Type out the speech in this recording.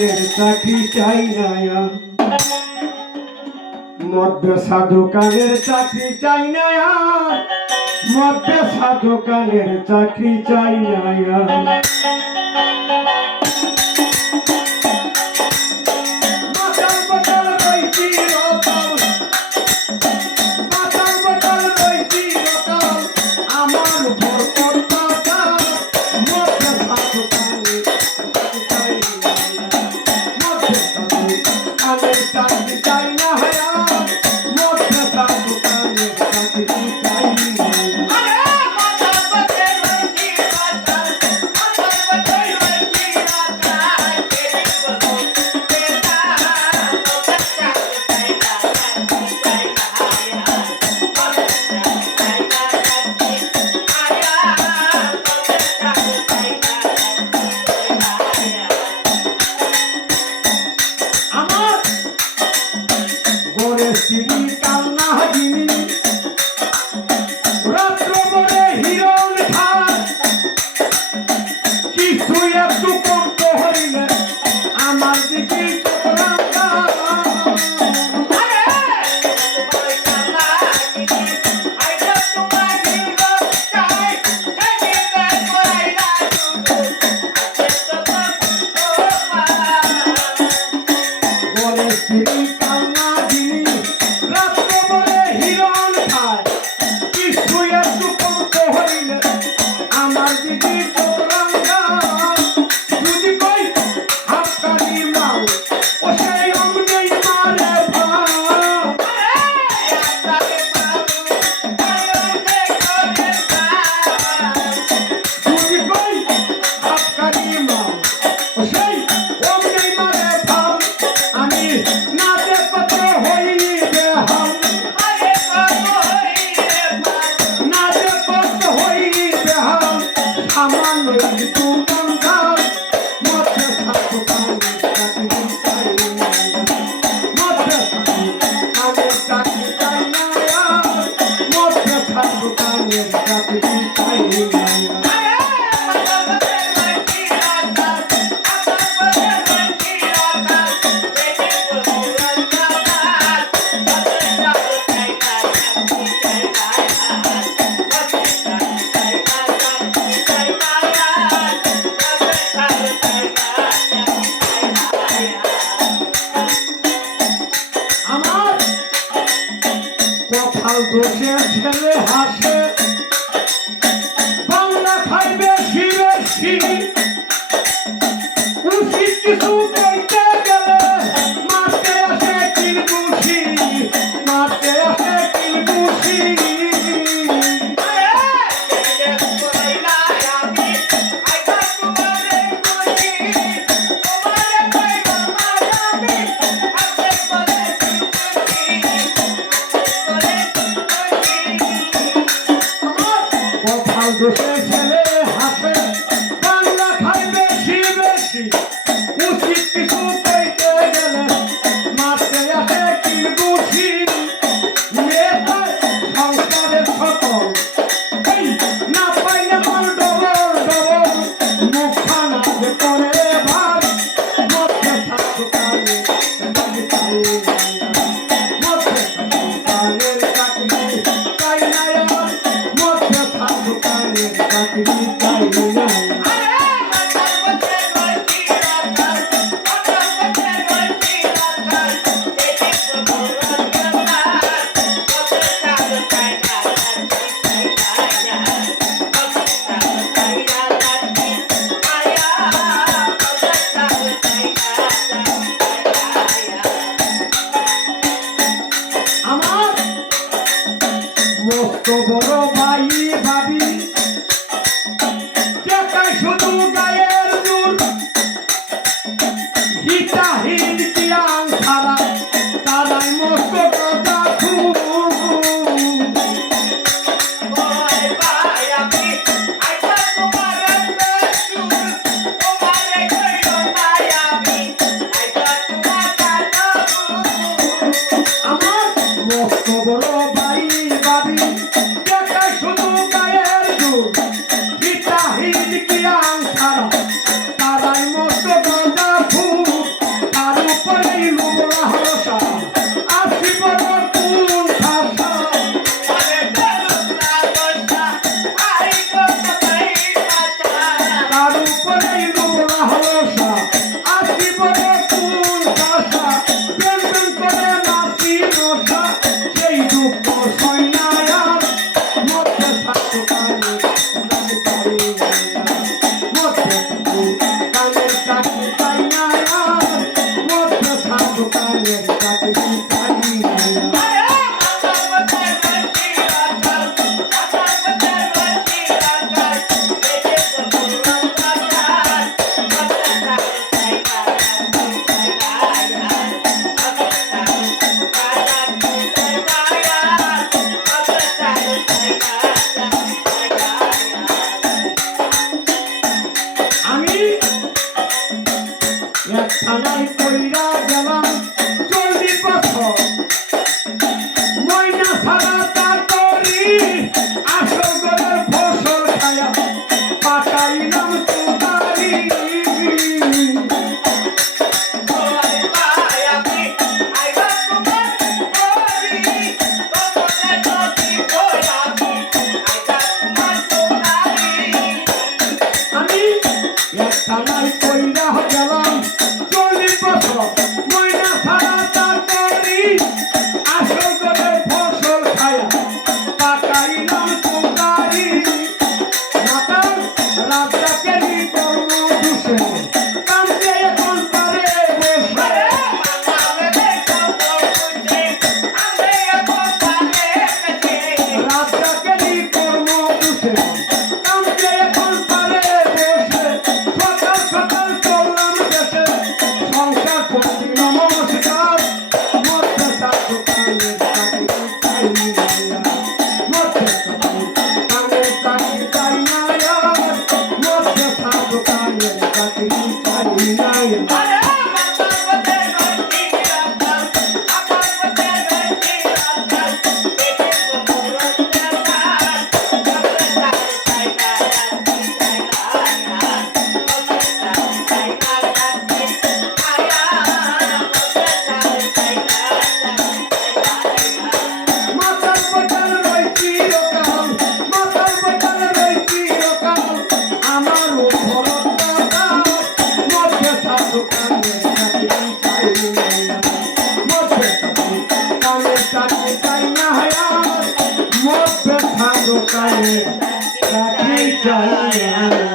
দোকানের চাকরি চাই না, মদ্যসা দোকানের চাকরি চাই না, মদ্যসা দোকানের চাকরি চাই না। দোষে ছেলে হাসে, বাংলা খাই বেশি বেশি, উচিত কিছু কইতে গেলে মারতে আসে কিলকুশি, মারতে আসে কিলকুশি। দোষে ছেলে হাসে, বাংলা খাই বেশি বেশি, উচিত কিছু কইতে গেলে মারতে আসে কিলকুশি। মেয়েটার সংসারের সকল না পাইলে মন ডবল ডবল, মুখখানা করে ভাব মধ্যে থাকতো কালে মধ্যে থাকতো চাকরি চাই না, মধ্যে থাকতো চাকরি চাই না। আমার মস্ত বড় ভাই ভাবি দেখায় শুধু গায়ের জোর, হিতাহীন জ্ঞান ছাড়া তারাই মস্ত কথা খুব। আমার মস্ত বড় ভাই ভাবি দেখায় দোকানে চাকরি চাই না